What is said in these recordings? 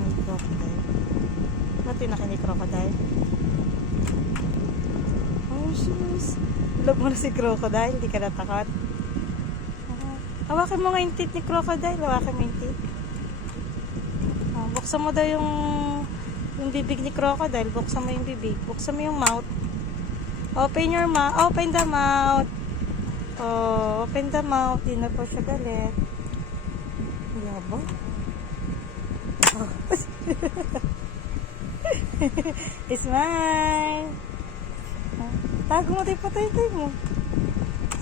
ni crocodile. Ba't pinaka ni crocodile? Oh, shoes. Love mo na si crocodile, hindi ka natakot. Hawakin mo nga yung teeth ni crocodile. Hawakin mo yung teeth. Oh, buksan mo daw yung bibig ni crocodile. Buksan mo yung bibig. Buksan mo yung mouth. Open your mouth. Open the mouth. Oh, open the mouth. Di na po siya galit. Yabo. Oh. Smile. Tago mo tayo patay-tay mo.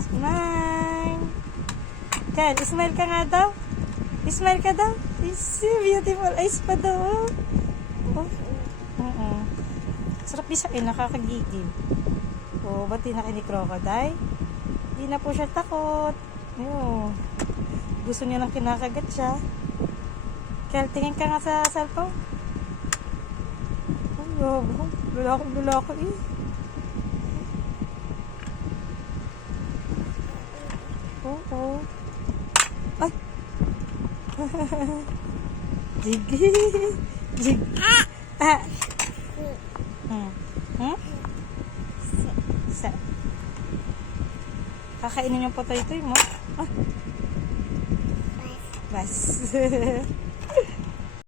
Smile. Kel, smile ka nga daw. Smile ka daw. It's beautiful eyes pa daw. Oh. Sarap bisain, nakakagigil. Oh, ba't di na ni crocodile? Di na po siya takot. Ayun. Gusto niya nang kinakagat siya. Kel, tingin ka nga sa cellphone. Oh, yabo. Lulako eh. Oh. Ay! Jig. Jig. Ah! Sa. Kakainin yung potoy-toy mo? Ah. Bas.